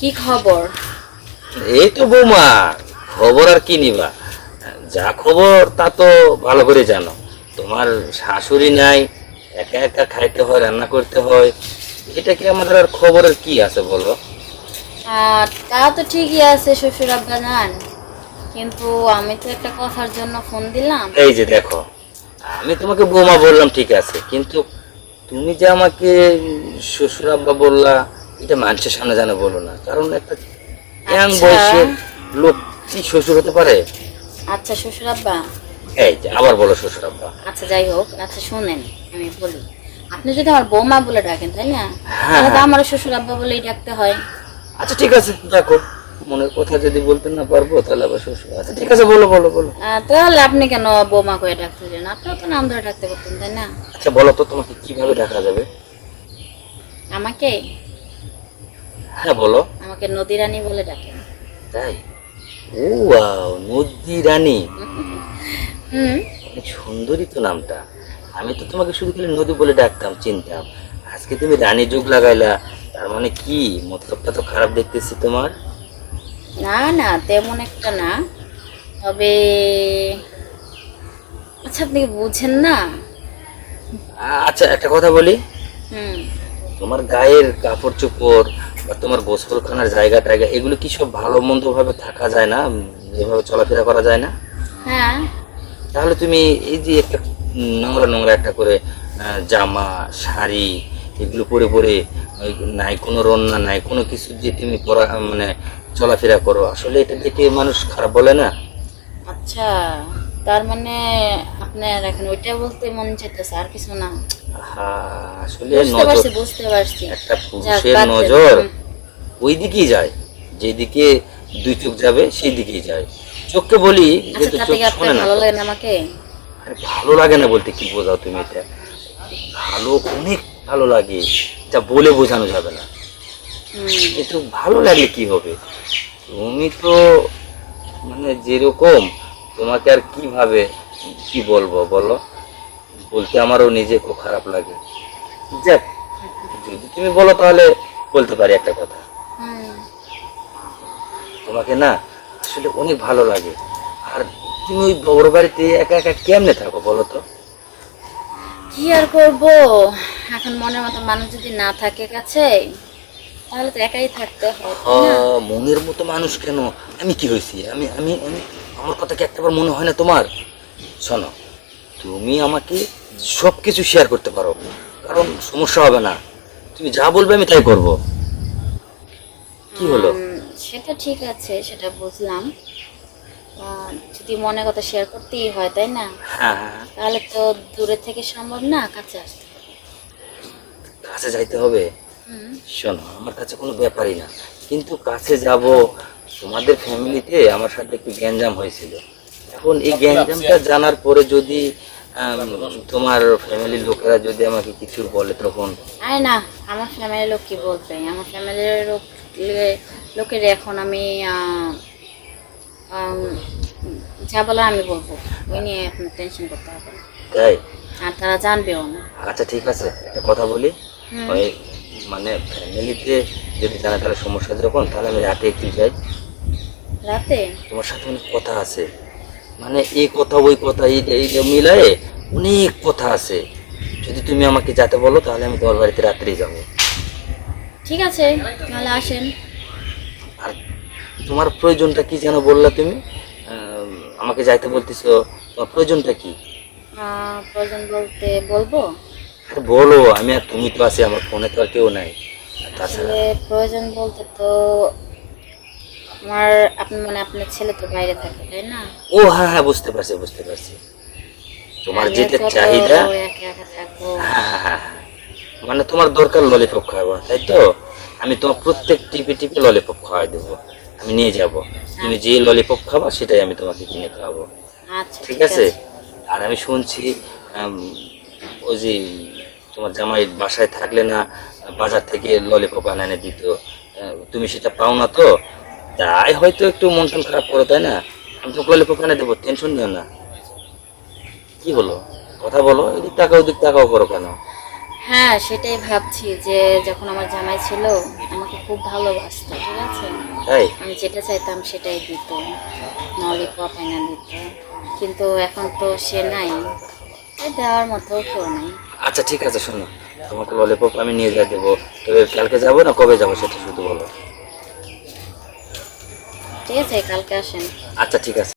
কি খবর? এই তো বৌমা, খবর আর কি নিবা? যা খবর তা তো ভালো করে জানো। তোমার শাশুড়ি নাই, একা একা খাইতে হয়, রান্না করতে হয়। এটা কি আমাদের আর খবরের কি আছে বলো? তা তো ঠিকই আছে শ্বশুর আব্বা জান, কিন্তু আমি তো একটা কথার জন্য ফোন দিলাম। এই যে দেখো, আমি তোমাকে বৌমা বললাম ঠিক আছে, কিন্তু তুমি যে আমাকে শ্বশুর আব্বা বললা, এটা মানুষের সামনে জানো বলো না, কারণ একটা ইয়াং আচ্ছা বয়সের লোক কি শ্বশুর হতে পারে? আচ্ছা শ্বশুর আব্বা, এই যে আবার বলো শ্বশুর আব্বা। আচ্ছা যাই হোক, আচ্ছা শোনেন, আমি বলি, আপনি যদি আমার বৌমা বলে ডাকেন তাই না, হ্যাঁ তাহলে তো হ্যাঁ, আমার শ্বশুর আব্বা বলেই ডাকতে হয়। আচ্ছা ঠিক আছে, দেখো মনের কথা যদি বলতে না পারবো তাহলে আবার শ্বশুর। আচ্ছা ঠিক আছে, বলো বলো বলো। তাহলে আপনি কেন বৌমা করে ডাকতে চান? আপনার তো নাম ধরে ডাকতে পারতেন তাই না? আচ্ছা বলো তো, তোমাকে কিভাবে দেখা যাবে? আমাকে হ্যাঁ বলো। আমাকে নদী রানী বলে ডাকেন। তাই? ও ওয়াও, নদী রানী। হুম। অনেক সুন্দরী তো নামটা। আমি তো তোমাকে শুধু খালি নদী বলে ডাকতাম, চিনতাম। আজকে তুমি রানী যোগ লাগাইলা, তার মানে কি মতলবটা তো খারাপ দেখতেছি তোমার। না না, তেমন একটা না, তবে আচ্ছা আপনি বুঝেন না। আচ্ছা একটা কথা বলি, হুম। তোমার গায়ের কাপড় চোপড় বা তোমার গোসলখানার জায়গা টায়গা এগুলো কি সব ভালো মন্দ ভাবে থাকা যায় না? যেভাবে চলাফেরা করা যায় না? হ্যাঁ। তাহলে তুমি এই যে একটা নোংরা নোংরা একটা করে জামা শাড়ি এগুলো পরে পরে, ওই নাই কোনো রন্না নাই কোনো কিছু যে তুমি পরা মানে চলাফেরা করো, আসলে এটা দেখে মানুষ খারাপ বলে না? আচ্ছা, তার মানে আপনার এখন ওইটা বলতে মন চাইতেছে, আর কিছু না? আসলে বুঝতে নজর, পারছি বুঝতে পারছি। একটা যাক পুরুষের বাদ দেন। নজর ওই দিকেই যায়, যেদিকে দুই চোখ যাবে সেই দিকেই যায়। চোখকে বলি আচ্ছা যেহেতু তাতে চোখ কি আপনার শোনে না ভালো তো। লাগে না আমাকে? আরে ভালো লাগে না বলতে কি বোঝাও তুমি এটা? ভালো, অনেক ভালো লাগে, যা বলে বোঝানো যাবে না। হুম। কিন্তু ভালো লাগলে কি হবে? তুমি তো মানে যেরকম, তোমাকে আর কিভাবে কি বলবো বলো? বলতে আমারও নিজে খুব খারাপ লাগে। যাক, যদি তুমি বলো তাহলে বলতে পারি একটা কথা। হুম। তোমাকে না আসলে অনেক ভালো লাগে। আর তুমি ওই বড় বাড়িতে একা একা কেমনে থাকো বলো তো? কি আর করব, এখন মনের মতো মানুষ যদি না থাকে কাছে, তাহলে তো একাই থাকতে হয় তাই না? মনের মতো মানুষ কেন? আমি কি হয়েছি? আমি আমার কথা কি একটাবার মনে হয় না তোমার? শোনো, তুমি আমাকে সব কিছু শেয়ার করতে পারো, কারণ সমস্যা হবে না। তুমি যা বলবে আমি তাই করব। কি হলো? সেটা ঠিক আছে, সেটা বুঝলাম। যদি মনের কথা শেয়ার করতেই হয় তাই না, হ্যাঁ হ্যাঁ হ্যাঁ, তাহলে তো দূরে থেকে সম্ভব না, কাছে আসতে হবে। কাছে যাইতে হবে। হুম। শোনো, আমার কাছে কোনো ব্যাপারই না, কিন্তু কাছে যাব। তোমাদের ফ্যামিলিতে আমার সাথে একটু গ্যাঞ্জাম হয়েছিল। এখন এই গ্যাঞ্জামটা জানার পরে যদি তোমার ফ্যামিলির লোকেরা যদি আমাকে কিছু বলে তখন? আরে না, আমার ফ্যামিলির লোক কি বলবে? আমার ফ্যামিলির লোকের এখন আমি আম, যা বলার আমি বলবো, ওই নিয়ে আপনার টেনশন করতে হবে না। তাই? আর তারা জানবেও না। আচ্ছা ঠিক আছে, একটা কথা বলি। হুম। ওই মানে ফ্যামিলিতে যদি জানে তাহলে সমস্যা যখন, তাহলে আমি রাতে একটু যাই। রাতে? তোমার সাথে অনেক কথা আছে, মানে এই কথা ওই কথা এইটা মিলায়ে অনেক কথা আছে। যদি তুমি আমাকে যেতে বলো তাহলে আমি তোমার বাড়িতে রাত্রেই যাবো। ঠিক আছে, তাহলে আসেন। আর তোমার প্রয়োজনটা কি যেন বললা তুমি? আমাকে যাইতে বলতেছো, তোমার প্রয়োজনটা কি? প্রয়োজন বলতে বলবো, আরে বলো, আমি আর তুমি তো আছি, আমার ফোনে তো আর কেউ নাই। আর তাছাড়া আসলে প্রয়োজন বলতে তো আমার, আপনি মানে আপনার ছেলে তো বাইরে থাকে তাই না? ও হ্যাঁ হ্যাঁ, বুঝতে পারছি বুঝতে পারছি, তোমার আমিও যেটা কত চাহিদা। একা একা থাকবো। হ্যাঁ হ্যাঁ হ্যাঁ হ্যাঁ। মানে তোমার দরকার ললিপপ খাওয়াবো তাই তো? আমি তোমার প্রত্যেক টিপে টিপে ললিপপ খাওয়াই দেবো, আমি নিয়ে যাব। তুমি যে ললিপপ খাবা সেটাই আমি তোমাকে কিনে খাওয়াবো। আচ্ছা ঠিক ঠিক আছে? আছে। আর আমি শুনছি আম, ওই যে তোমার জামাই বাসায় থাকলে না বাজার থেকে ললিপপ এনে দিত, তুমি সেটা পাও না তো, তাই হয়তো একটু মন টন খারাপ করো তাই না? আমি তো ললিপপ এনে দেবো, টেনশন নিও না। কি হলো, কথা বলো, এদিক তাকাও ওদিক তাকাও করো কেন? হ্যাঁ সেটাই ভাবছি যে যখন আমার জামাই ছিল আমাকে খুব ভালোবাসতো, ঠিক আছে? তাই? আমি যেটা চাইতাম সেটাই দিত, ললিপপ এনে দিত। কিন্তু এখন তো সে নাই, তাই দেওয়ার মতো কেউ নাই। আচ্ছা ঠিক আছে, শোনো, তোমাকে ললিপপ আমি নিয়ে যা দেবো, তবে কালকে যাবো না কবে যাবো সেটা শুধু বলো। ঠিক আছে, কালকে আসেন। আচ্ছা ঠিক আছে।